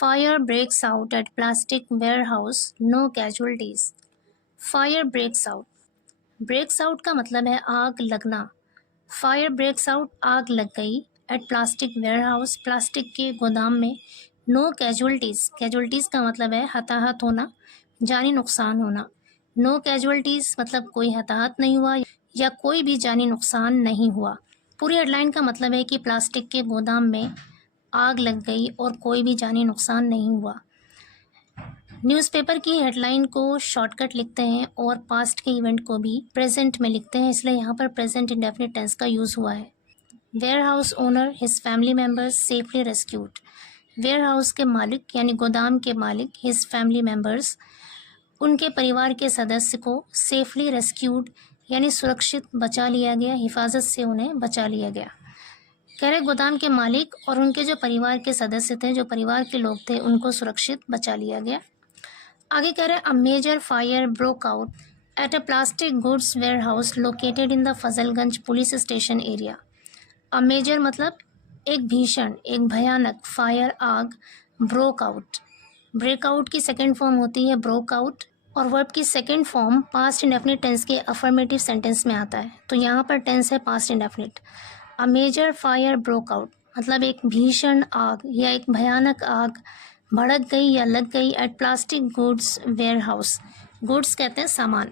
Fire breaks out at plastic warehouse, no casualties. Fire breaks out. Breaks out का मतलब है आग लगना. Fire breaks out, आग लग गई. At plastic warehouse, प्लास्टिक के गोदाम में. No casualties. Casualties का मतलब है हताहत होना, जानी नुकसान होना. No casualties मतलब कोई हताहत नहीं हुआ या कोई भी जानी नुकसान नहीं हुआ. पूरी हेडलाइन का मतलब है कि प्लास्टिक के गोदाम में आग लग गई और कोई भी जानी नुकसान नहीं हुआ. न्यूज़पेपर की हेडलाइन को शॉर्टकट लिखते हैं और पास्ट के इवेंट को भी प्रेजेंट में लिखते हैं, इसलिए यहाँ पर प्रेजेंट इंडेफिनिट टेंस का यूज़ हुआ है. Warehouse owner his family members safely rescued. Warehouse के मालिक यानी गोदाम के मालिक, हिज फैमिली मेम्बर्स उनके परिवार के सदस्य को सेफली रेस्क्यूड यानी सुरक्षित बचा लिया गया, हिफाजत से उन्हें बचा लिया गया. कह रहे गोदाम के मालिक और उनके जो परिवार के सदस्य थे, जो परिवार के लोग थे, उनको सुरक्षित बचा लिया गया. आगे कह रहे a major fire broke out at a plastic goods warehouse located in the Fazalganj police station area. A major मतलब एक भीषण, एक भयानक, फायर आग, ब्रोक आउट. ब्रेकआउट की सेकेंड फॉर्म होती है ब्रोक आउट और वर्ब की second form past indefinite tense के अफर्मेटिव सेंटेंस में आता है. तो यहाँ पर टेंस है past indefinite. A major fire broke out मतलब एक भीषण आग या एक भयानक आग भड़क गई या लग गई at plastic goods warehouse. Goods कहते हैं सामान.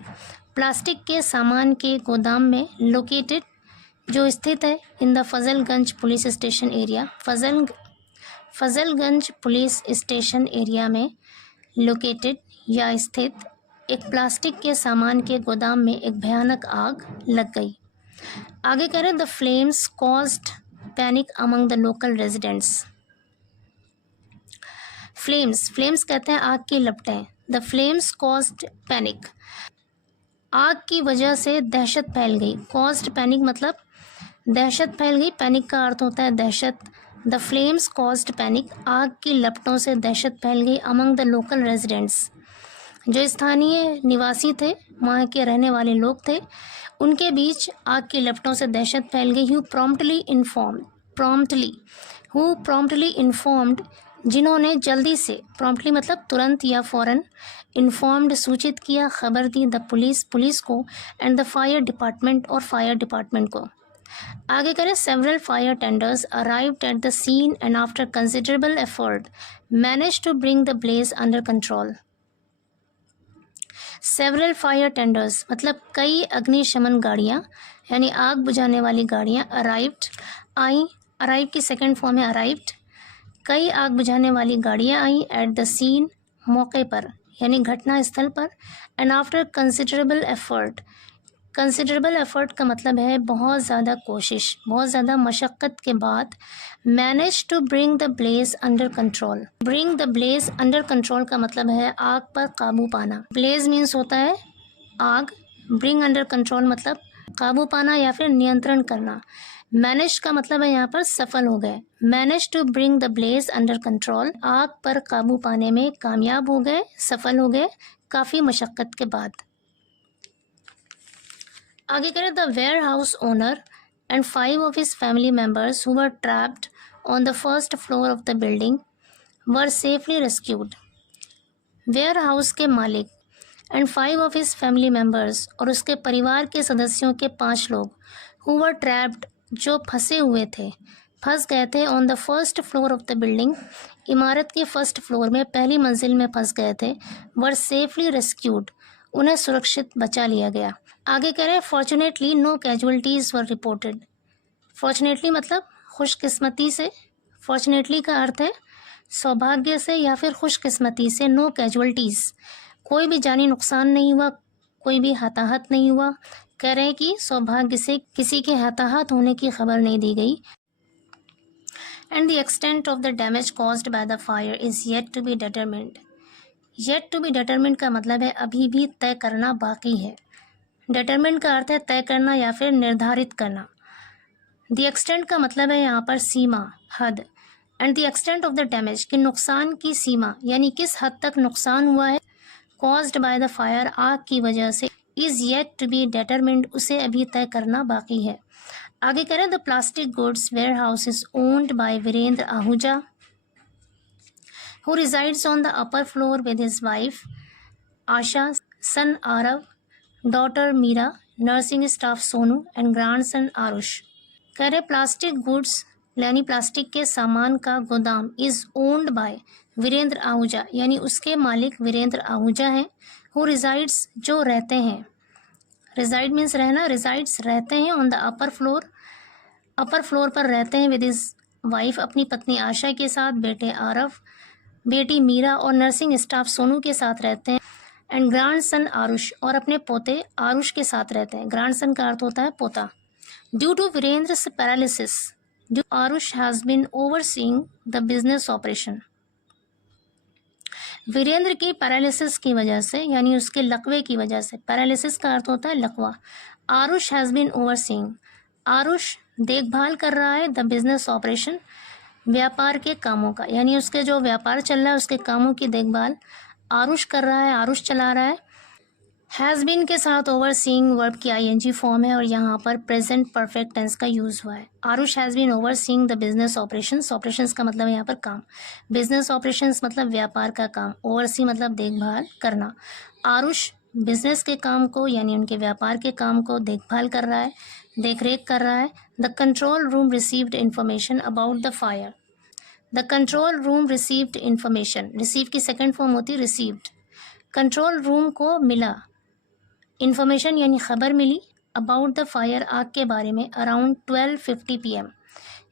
प्लास्टिक के सामान के गोदाम में लोकेटेड जो स्थित है इन the Fazalganj police station area. Fazalganj police station area में लोकेटेड या स्थित एक प्लास्टिक के सामान के गोदाम में एक भयानक आग लग गई. आगे कह रहे the flames caused panic among the local residents. Flames कहते हैं आग की लपटें. द फ्लेम्स कॉज्ड पैनिक आग की वजह से दहशत फैल गई. कॉज्ड पैनिक मतलब दहशत फैल गई. पैनिक का अर्थ होता है दहशत. द फ्लेम्स कॉज्ड पैनिक आग की लपटों से दहशत फैल गई अमंग द लोकल रेजिडेंट्स जो स्थानीय निवासी थे, वहाँ के रहने वाले लोग थे, उनके बीच आग की लपटों से दहशत फैल गई. हु प्रॉम्प्टली इन्फॉर्म्ड जिन्होंने जल्दी से, प्रॉम्प्टली मतलब तुरंत या फौरन, इन्फॉर्म्ड सूचित किया, खबर दी, द पुलिस को एंड द फायर डिपार्टमेंट और फायर डिपार्टमेंट को. आगे करें several fire tenders arrived at the scene and after considerable effort manage to bring the blaze under control. Several fire tenders मतलब कई अग्निशमन गाड़ियाँ यानी आग बुझाने वाली गाड़ियाँ अराइव्ड आई. अराइव की सेकेंड फॉर्म है अराइव्ड. कई आग बुझाने वाली गाड़ियाँ आई एट द सीन मौके पर यानी घटना स्थल पर. And after considerable effort. Considerable effort का मतलब है बहुत ज़्यादा कोशिश, बहुत ज़्यादा मशक्क़त के बाद. Manage to bring the blaze under control. Bring the blaze under control का मतलब है आग पर काबू पाना. ब्लेज मीन्स होता है आग. ब्रिंग अंडर कंट्रोल मतलब काबू पाना या फिर नियंत्रण करना. मैनेज का मतलब है यहाँ पर सफल हो गए. Manage to bring the blaze under control आग पर काबू पाने में कामयाब हो गए, सफल हो गए काफ़ी मशक्क़त के बाद. आगे करें the warehouse owner and 5 of his family members who were trapped on the first floor of the building were safely rescued. Warehouse के मालिक and 5 of his family members और उसके परिवार के सदस्यों के 5 लोग who were trapped जो फंसे हुए थे, फंस गए थे on the first floor of the building इमारत के फर्स्ट फ्लोर में, पहली मंजिल में फंस गए थे. वर सेफली रेस्क्यूड उन्हें सुरक्षित बचा लिया गया. आगे कह रहे हैं fortunately no casualties were reported. Fortunately मतलब खुशकिस्मती से. फॉर्चुनेटली का अर्थ है सौभाग्य से या फिर खुशकिस्मती से. नो कैजुअल्टीज़ कोई भी जानी नुकसान नहीं हुआ, कोई भी हताहत नहीं हुआ. कह रहे हैं कि सौभाग्य से किसी के हताहत होने की खबर नहीं दी गई. And the extent of the damage caused by the fire is yet to be determined. Yet to be determined का मतलब है अभी भी तय करना बाकी है. डिटरमिन्ड का अर्थ है तय करना या फिर निर्धारित करना. द एक्सटेंट का मतलब है यहाँ पर सीमा, हद. And the extent of the damage कि नुकसान की सीमा यानी किस हद तक नुकसान हुआ है. कॉज्ड बाय द फायर आग की वजह से. Is yet to be determined उसे अभी तय करना बाकी है. आगे करें the plastic goods warehouse is owned by Virendra Ahuja who resides on the upper floor with his wife Asha, son Arav, daughter Meera, nursing staff Sonu and grandson Arush. कह रहे प्लास्टिक गुड्स यानी प्लास्टिक के सामान का गोदाम is owned by Virendra Ahuja, यानी उसके मालिक वीरेंद्र आहूजा हैं। हु रिजाइड्स, जो रहते हैं, रिजाइड मीन्स रहना, रिजाइड्स रहते हैं on the upper floor, upper floor पर रहते हैं विद हिज वाइफ, अपनी पत्नी आशा के साथ, बेटे आरव, बेटी मीरा और नर्सिंग स्टाफ सोनू के साथ रहते हैं, एंड ग्रैंड सन आरुष, और अपने पोते आरुष के साथ रहते हैं। ग्रैंड सन का अर्थ होता है पोता। Due to Virendra's paralysis, Aarush has been overseeing the business operation. Virendra की पैरालिसिस की वजह से, यानी उसके लकवे की वजह से, पैरालिसिस का अर्थ होता है लकवा, Aarush has been overseeing, Aarush देखभाल कर रहा है द बिजनेस ऑपरेशन, व्यापार के कामों का, यानी उसके जो व्यापार चल रहा है उसके कामों की देखभाल आरुष कर रहा है, आरुष चला रहा है। हैज़ बीन के साथ ओवरसीइंग वर्ब की आईएनजी फॉर्म है और यहाँ पर प्रेजेंट परफेक्ट टेंस का यूज़ हुआ है। Aarush has been overseeing the business operations, operations का मतलब यहाँ पर काम, बिजनेस ऑपरेशंस मतलब व्यापार का काम, ओवरसी मतलब देखभाल करना। आरुष बिजनेस के काम को, यानी उनके व्यापार के काम को देखभाल कर रहा है, देख रेख कर रहा है। The control room received information about the fire, the control room received information, receive की सेकेंड फॉर्म होती है रिसीव्ड। कंट्रोल रूम को मिला इंफॉर्मेशन यानी खबर मिली अबाउट द फायर, आग के बारे में, अराउंड 12:50 PM,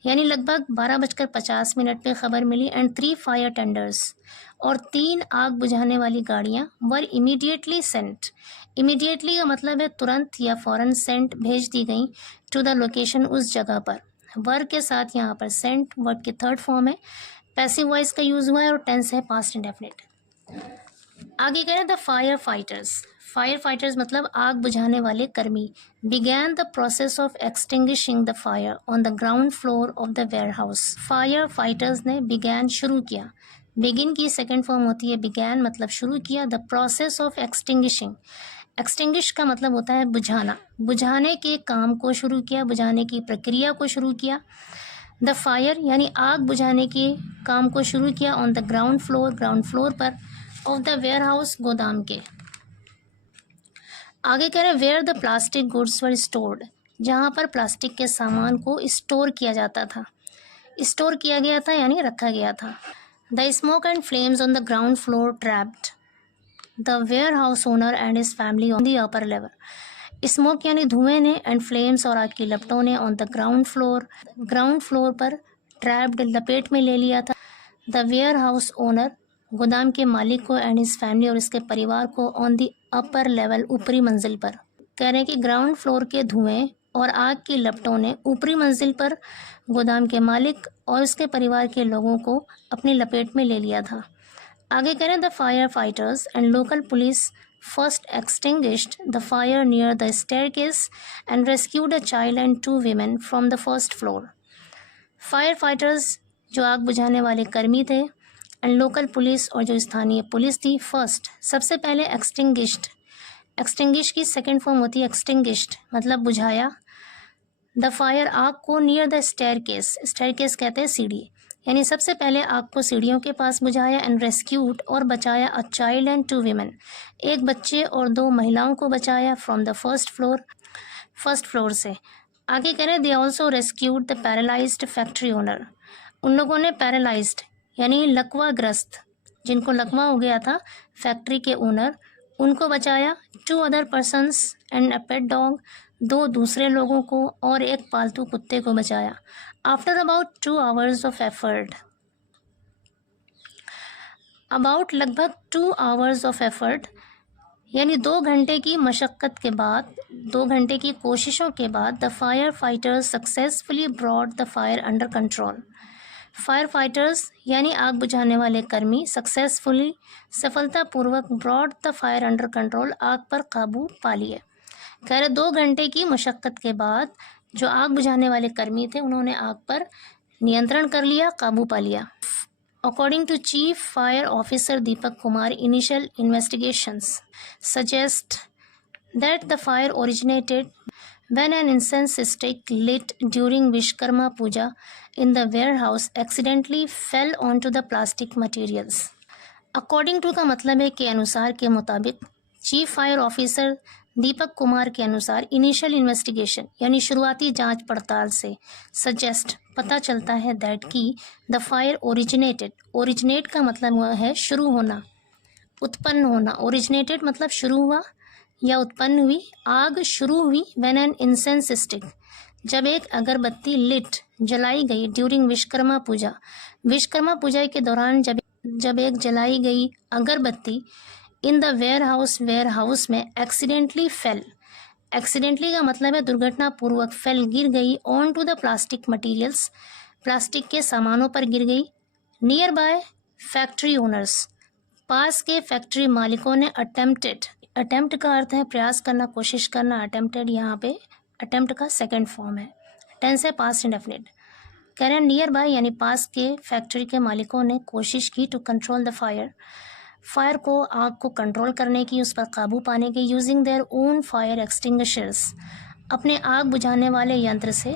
यानी लगभग 12:50 पे खबर मिली। एंड 3 फायर टेंडर्स, और 3 आग बुझाने वाली गाड़ियाँ वर इमीडिएटली सेंट, इमीडिएटली का मतलब है तुरंत या फ़ौरन, सेंट भेज दी गई, टू द लोकेशन उस जगह पर। वर के साथ यहाँ पर सेंट वर्ड की थर्ड फॉर्म है, पैसिव वॉइस का यूज़ हुआ है और टेंस है पास्ट इंडेफिनिट। आगे कह रहे हैं the fire fighters, fire fighters मतलब आग बुझाने वाले कर्मी, began the process of extinguishing the fire on the ground floor of the warehouse. Fire fighters ने बिगैन शुरू किया, बिगिन की सेकेंड फॉर्म होती है बिगैन मतलब शुरू किया, the process of extinguishing, extinguish का मतलब होता है बुझाना, बुझाने के काम को शुरू किया, बुझाने की प्रक्रिया को शुरू किया। द फायर यानी आग बुझाने के काम को शुरू किया on the ground floor, ground floor पर, ऑफ द वेयरहाउस गोदाम के। आगे कह रहे हैं where the plastic goods were stored, जहाँ पर प्लास्टिक के सामान को स्टोर किया जाता था, स्टोर किया गया था यानी रखा गया था। The smoke and flames on the ground floor trapped the warehouse owner and his family on the upper level. Smoke यानी धुएं ने, एंड फ्लेम्स और आग की लपटों ने, on the ground floor, ground floor पर, ट्रैप्ड लपेट में ले लिया था, द वेयर हाउस ओनर गोदाम के मालिक को, एंड हिज फैमिली और इसके परिवार को, ऑन दी अपर लेवल ऊपरी मंजिल पर। कह रहे हैं कि ग्राउंड फ्लोर के धुएं और आग की लपटों ने ऊपरी मंजिल पर गोदाम के मालिक और उसके परिवार के लोगों को अपनी लपेट में ले लिया था। आगे कह रहे हैं the fire fighters and local police first extinguished the fire near the staircase and rescued a child and 2 women from the first floor. Fire fighters जो आग बुझाने वाले कर्मी थे, एंड लोकल पुलिस और जो स्थानीय पुलिस थी, फर्स्ट सबसे पहले एक्सटिंग्विश्ड, एक्सटिंग्विश की सेकेंड फॉर्म होती है एक्सटिंग्विश्ड मतलब बुझाया, द फायर आग को, नियर द स्टेयरकेस, स्टेयरकेस कहते हैं सीढ़ी, यानी सबसे पहले आग को सीढ़ियों के पास बुझाया, एंड रेस्क्यूड और बचाया, अ चाइल्ड एंड 2 women, एक बच्चे और 2 महिलाओं को बचाया, from the first floor, first floor से। आगे कह रहे हैं they also rescued the paralysed factory owner, उन लोगों ने पैरालाइज्ड यानी लकवाग्रस्त, जिनको लकवा हो गया था, फैक्ट्री के ओनर, उनको बचाया, 2 other persons and a pet dog, 2 दूसरे लोगों को और एक पालतू कुत्ते को बचाया। After about 2 hours of effort, about लगभग 2 hours ऑफ एफर्ट यानी 2 घंटे की मशक्क़त के बाद, 2 घंटे की कोशिशों के बाद, the fire fighters successfully brought the fire under control. Fire fighters यानी आग बुझाने वाले कर्मी सक्सेसफुली सफलतापूर्वक brought the fire under control, आग पर काबू पा लिए। कह रहे 2 घंटे की मशक्क़त के बाद जो आग बुझाने वाले कर्मी थे उन्होंने आग पर नियंत्रण कर लिया, काबू पा लिया। According to chief fire officer Deepak Kumar, initial investigations suggest that the fire originated when an incense stick lit during Vishkarma Puja in the warehouse accidentally fell onto the plastic materials. According to का मतलब है के अनुसार, के मुताबिक। Chief fire officer Deepak Kumar के अनुसार initial investigation यानी शुरुआती जांच पड़ताल से सजेस्ट पता चलता है दैट कि द फायर ओरिजिनेट का मतलब है शुरू होना, उत्पन्न होना। ओरिजिनेटेड मतलब शुरू हुआ या उत्पन्न हुई। आग शुरू हुई व्हेन एन इंसेंस स्टिक, जब एक अगरबत्ती लिट जलाई गई ड्यूरिंग विश्वकर्मा पूजा के दौरान जब एक जलाई गई अगरबत्ती इन द वेयर हाउस में एक्सीडेंटली का मतलब है दुर्घटना पूर्वक गिर गई onto the plastic materials, plastic के सामानों पर गिर गई। नियर बाय फैक्ट्री ओनर्स, पास के फैक्ट्री मालिकों ने अटेम्प्ट का अर्थ है प्रयास करना, कोशिश करना। अटेम्प्टेड यहाँ पे अटेम्प्ट का सेकंड फॉर्म है, टेंस है पास्ट इंडेफिनिट। कह रहे हैं नियर बाय यानी पास के फैक्ट्री के मालिकों ने कोशिश की टू कंट्रोल द फायर को, आग को कंट्रोल करने की, उस पर काबू पाने की। Using their own fire extinguishers, अपने आग बुझाने वाले यंत्र से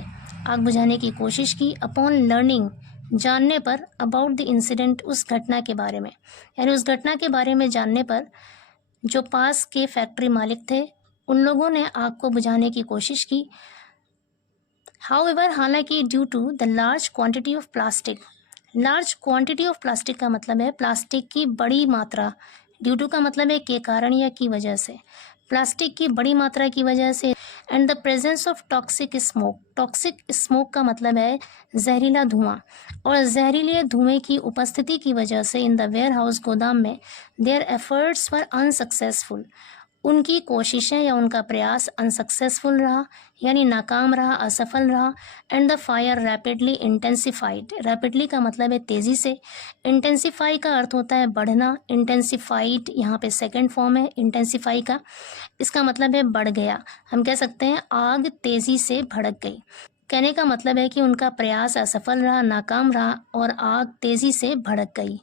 आग बुझाने की कोशिश की। अपॉन लर्निंग, जानने पर, अबाउट द इंसिडेंट, उस घटना के बारे में, यानी उस घटना के बारे में जानने पर जो पास के फैक्ट्री मालिक थे उन लोगों ने आग को बुझाने की कोशिश की। हाउएवर, हालांकि due to the large quantity of plastic का मतलब है प्लास्टिक की बड़ी मात्रा। ड्यू टू का मतलब है के कारण या की वजह से, प्लास्टिक की बड़ी मात्रा की वजह से। And the presence of toxic smoke का मतलब है जहरीला धुआं, और जहरीले धुएं की उपस्थिति की वजह से इन द वेयर हाउस, गोदाम में, देयर एफर्ट्स वर अनसक्सेसफुल, उनकी कोशिशें या उनका प्रयास अनसक्सेसफुल रहा यानी नाकाम रहा, असफल रहा। And the fire rapidly intensified, rapidly का मतलब है तेज़ी से, इंटेंसिफाई का अर्थ होता है बढ़ना। इंटेंसिफाइड यहाँ पे सेकंड फॉर्म है इंटेंसिफाई का, इसका मतलब है बढ़ गया। हम कह सकते हैं आग तेज़ी से भड़क गई। कहने का मतलब है कि उनका प्रयास असफल रहा, नाकाम रहा और आग तेज़ी से भड़क गई।